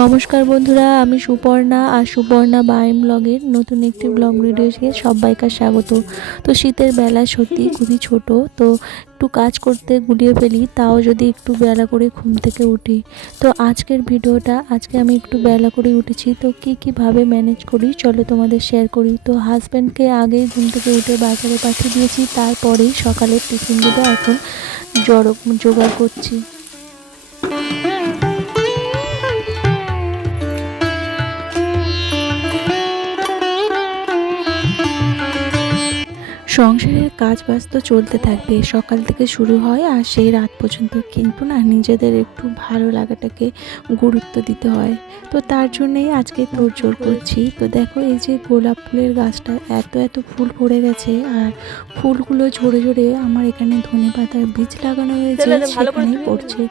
নমস্কার বন্ধুরা, আমি সুপর্ণা আর সুপর্ণা বাইম ব্লগের নতুন একটি ব্লগ ভিডিওতে সবাইকে স্বাগত। তো শীতের বেলা সত্যি খুবই ছোট, তো একটু কাজ করতে গুলিয়ে ফেলি, তাও যদি একটু বেলা করে ঘুম থেকে উঠি। তো আজকের ভিডিওটা আজকে আমি একটু বেলা করে উঠেছি, তো কীভাবে ম্যানেজ করি চলো তোমাদের শেয়ার করি। তো হাজব্যান্ডকে আগেই ঘুম থেকে উঠে বাজারে পাঠিয়ে দিয়েছি, তারপরেই সকালের টিফিনগুলো এখন জোগাড় করছি। সংসারের কাজ বাজ তো চলতে থাকবে, সকাল থেকে শুরু হয় আর সেই রাত পর্যন্ত, কিন্তু না নিজেদের একটু ভালো লাগাটাকে গুরুত্ব দিতে হয়। তো তার জন্যেই আজকে তোড়জোড় করছি। তো দেখো এই যে গোলাপ ফুলের গাছটা এত ফুল পড়ে গেছে, আর ফুলগুলো ঝরে ঝরে আমার এখানে ধনেপাতার বীজ লাগানো হয়েছে সেখানেই পড়ছে।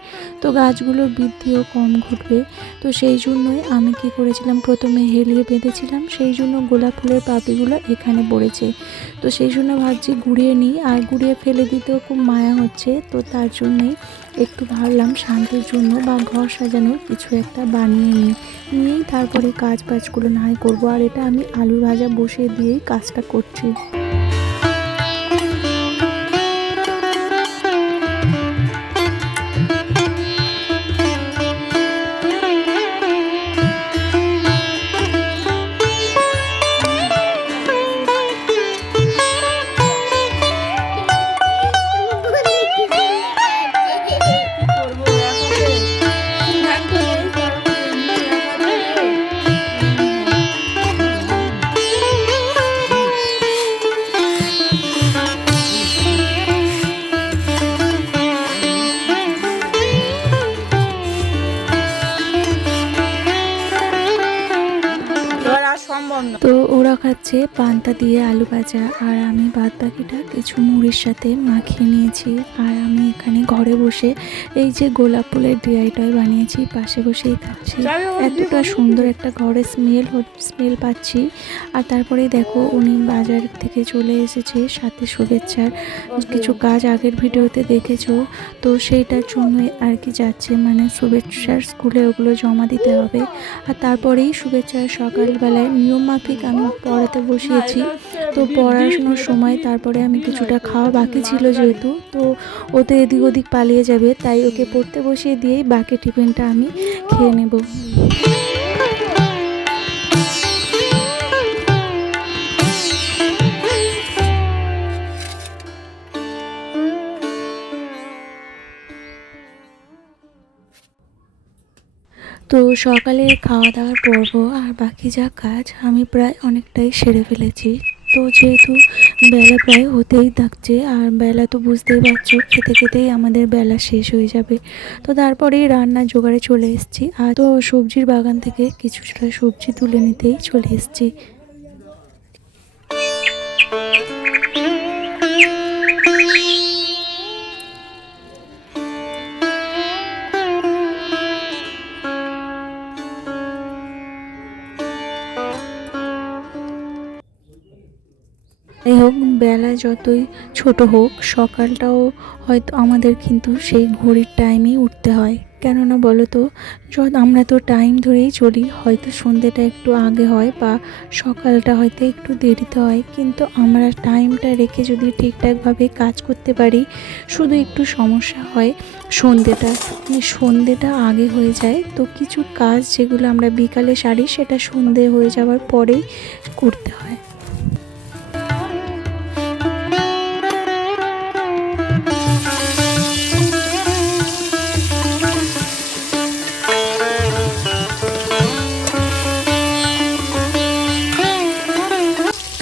তো গাছগুলোর বৃদ্ধিও কম ঘটবে। তো সেই জন্যই আমি কি করেছিলাম, প্রথমে হেলিয়ে বেঁধেছিলাম, সেই জন্য গোলাপ ফুলের পাপড়িগুলো এখানে পড়েছে। তো সেই জন্য ভাবছি গুঁড়িয়ে নিই, আর গুঁড়িয়ে ফেলে দিতেও খুব মায়া হচ্ছে। তো তার জন্যই একটু ভাবলাম শান্তির জন্য বা ঘর সাজানোর কিছু একটা বানিয়ে নিয়েই তারপরে কাজ বাজগুলো না হয় করবো। আর এটা আমি আলু ভাজা বসিয়ে দিয়েই কাজটা করছি। তো ওরা খাচ্ছে পান্তা দিয়ে আলু ভাজা, আর আমি বাদ বাকিটা কিছু মুড়ির সাথে মাখিয়ে নিয়েছি। আর আমি এখানে ঘরে বসে এই যে গোলাপ ফুলের ডিআইটাই বানিয়েছি, পাশে বসেই খাচ্ছি। এতটা সুন্দর একটা ঘরে স্মেল পাচ্ছি। আর তারপরেই দেখো উনি বাজার থেকে চলে এসেছে, সাথে শুভেচ্ছার কিছু কাজ আগের ভিডিওতে দেখেছো, তো সেইটার জন্যই আর কি যাচ্ছে, মানে শুভেচ্ছার স্কুলে ওগুলো জমা দিতে হবে। আর তারপরেই শুভেচ্ছার সকালবেলায় নিয়ম মাফিক আমি পড়াতে বসিয়েছি। তো পড়াশোনার সময় তারপরে আমি কিছুটা খাওয়া বাকি ছিল, যেহেতু তো ও তো এদিক ওদিক পালিয়ে যাবে, তাই ওকে পড়তে বসিয়ে দিয়েই বাকি টিফিনটা আমি খেয়ে নেব। তো সকালে খাওয়া দাওয়ার পর্ব আর বাকি যা কাজ আমি প্রায় অনেকটাই সেরে ফেলেছি। তো যেহেতু বেলা প্রায় হতেই থাকছে, আর বেলা তো বুঝতেই পারছো, খেতে খেতেই আমাদের বেলা শেষ হয়ে যাবে। তো তারপরেই রান্নার জোগাড়ে চলে এসেছি। আর তো সবজির বাগান থেকে কিছুটা সবজি তুলে নিতেই চলে এসেছি। যাই হোক, বেলা যতই ছোট হোক, সকালটাও হয়তো আমাদের কিন্তু সেই ঘড়ির টাইমেই উঠতে হয়। কেননা বলো তো, আমরা তো টাইম ধরেই চলি, হয়তো সন্ধ্যেটা একটু আগে হয় বা সকালটা হয়তো একটু দেরিতে হয়, কিন্তু আমরা টাইমটা রেখে যদি ঠিকঠাকভাবে কাজ করতে পারি, শুধু একটু সমস্যা হয় সন্ধ্যেটা আগে হয়ে যায়। তো কিছু কাজ যেগুলো আমরা বিকালে সারি, সেটা সন্ধ্যে হয়ে যাওয়ার পরেই করতে হয়।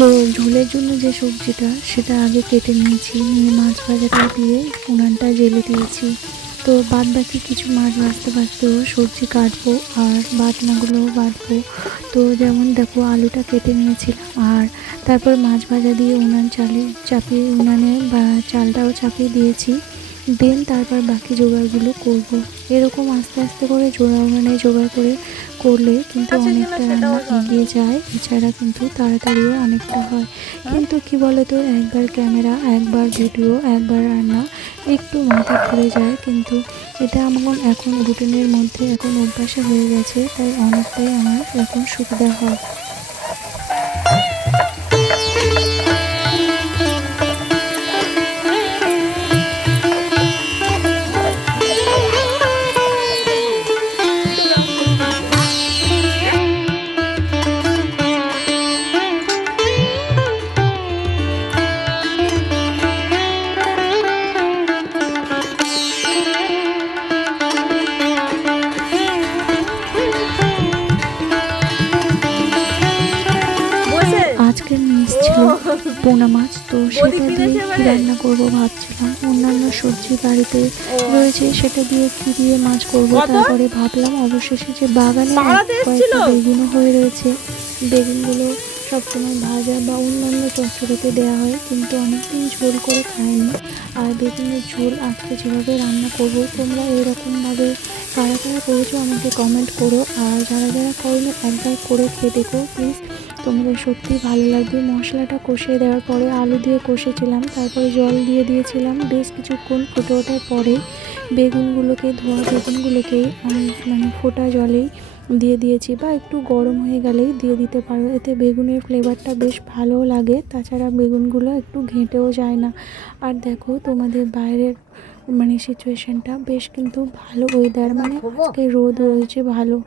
তো ঝোলের জন্য যে সবজিটা, সেটা আগে কেটে নিয়েছি, নিয়ে মাছ ভাজাটা দিয়ে উনানটা জ্বেলে দিয়েছি। তো বাদ বাকি কিছু মাছ ভাজতেও সবজি কাটবো আর বাটনাগুলোও বাটবো। তো যেমন দেখো আলুটা কেটে নিয়েছিলাম, আর তারপর মাছ ভাজা দিয়ে উনানে বা চালটাও চাপিয়ে দিয়েছি। দেন তারপর বাকি জোগাড়গুলো করব। এরকম আস্তে আস্তে করে উনানে জোগাড় করে করলে কিন্তু অনেকটা রান্না এগিয়ে যায়, এছাড়া কিন্তু তাড়াতাড়িও অনেকটা হয়। কিন্তু কি বলো তো, একবার ক্যামেরা, একবার ভিডিও, একবার রান্না একটু মাথা ঘুরে যায়, কিন্তু এটা আমার এখন রুটিনের মধ্যে এখন অভ্যাসে হয়ে গেছে, তাই অনেকটাই আমার এখন সুবিধা হয়। আজকের মিস ছিল পোনা মাছ, তো সেটা দিয়ে কী রান্না করবো ভাবছিলাম। অন্যান্য সবজি বাড়িতে রয়েছে, সেটা দিয়ে কী দিয়ে মাছ করবো। তারপরে ভাবলাম অবশেষে যে বাগানে কয়েকটা বেগুনও হয়ে রয়েছে, বেগুনগুলো সবসময় ভাজা বা অন্যান্য চচ্চড়িতে দেওয়া হয়, কিন্তু অনেকদিন ঝোল করে খাইনি। আর বেগুনের ঝোল আজকে যেভাবে রান্না করব, তোমরা এরকমভাবে কারা কারা করেছো আমাকে কমেন্ট করো। আর যারা যারা করোনি একবার করে খেয়ে দেখো প্লিজ, তোমাদের সত্যি ভালো লাগবে। মশলাটা কষিয়ে দেওয়ার পরে আলু দিয়ে কষেছিলাম, তারপরে জল দিয়ে দিয়েছিলাম। বেশ কিছুক্ষণ ফুটে ওঠার পরে বেগুনগুলোকে, ধোয়া বেগুনগুলোকেই আমি ফোটা জলেই দিয়ে দিয়েছি, বা একটু গরম হয়ে গেলেই দিয়ে দিতে পারো, এতে বেগুনের ফ্লেভারটা বেশ ভালোও লাগে। তাছাড়া বেগুনগুলো একটু ঘেঁটেও যায় না। আর দেখো তোমাদের বাইরের সিচুয়েশানটা বেশ কিন্তু ভালো, ওয়েদার আজকে রোদ রয়েছে ভালো।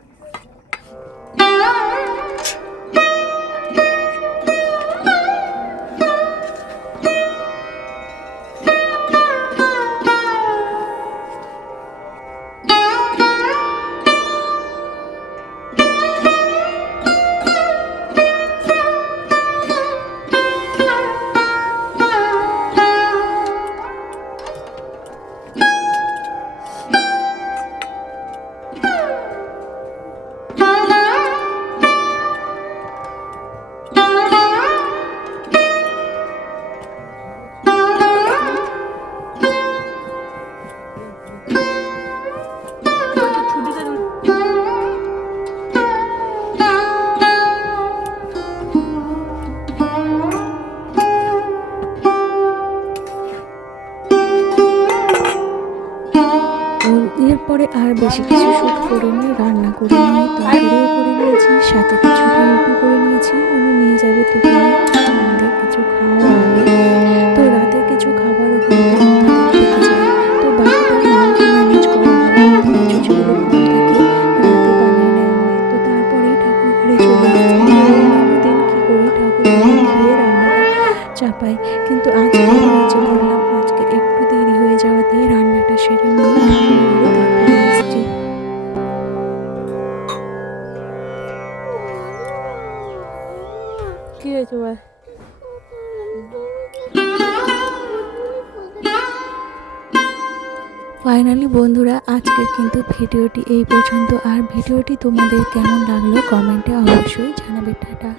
এরপরে আর বেশি কিছু শ্যুট করিনি, রান্না করে নিয়ে তরকারিও করে নিয়েছি, সাথে কিছুটা রুটি করে নিয়েছি। উনি নিয়ে যাবে টিফিনে, আমাদের কিছু খাওয়া হবে। তো রাতে কিছু খাবারও কিন্তু আমাদের থেকে যায়, তো বাকিটা মাকে ম্যানেজ করা হয়। কিছু যেগুলো কম থাকে রাতে বানিয়ে নেওয়া হয়। তো তারপরেই ঠাকুর ঘরে চলে আসি। অন্যান্য দিন কী করি, ঠাকুর ঘরে গিয়ে রান্নাটা চাপাই, কিন্তু আজকে নিচে বললাম আজকে একটু দেরি হয়ে যাওয়াতেই রান্নাটা সেরে নিয়ে ঠাকুর ঘরে তারপরে এসছি। কি হয়েছে বল? ফাইনালি বন্ধুরা, আজকের কিন্তু ভিডিওটি এই পর্যন্ত। আর ভিডিওটি তোমাদের কেমন লাগলো কমেন্টে অবশ্যই জানাবে। টাটা।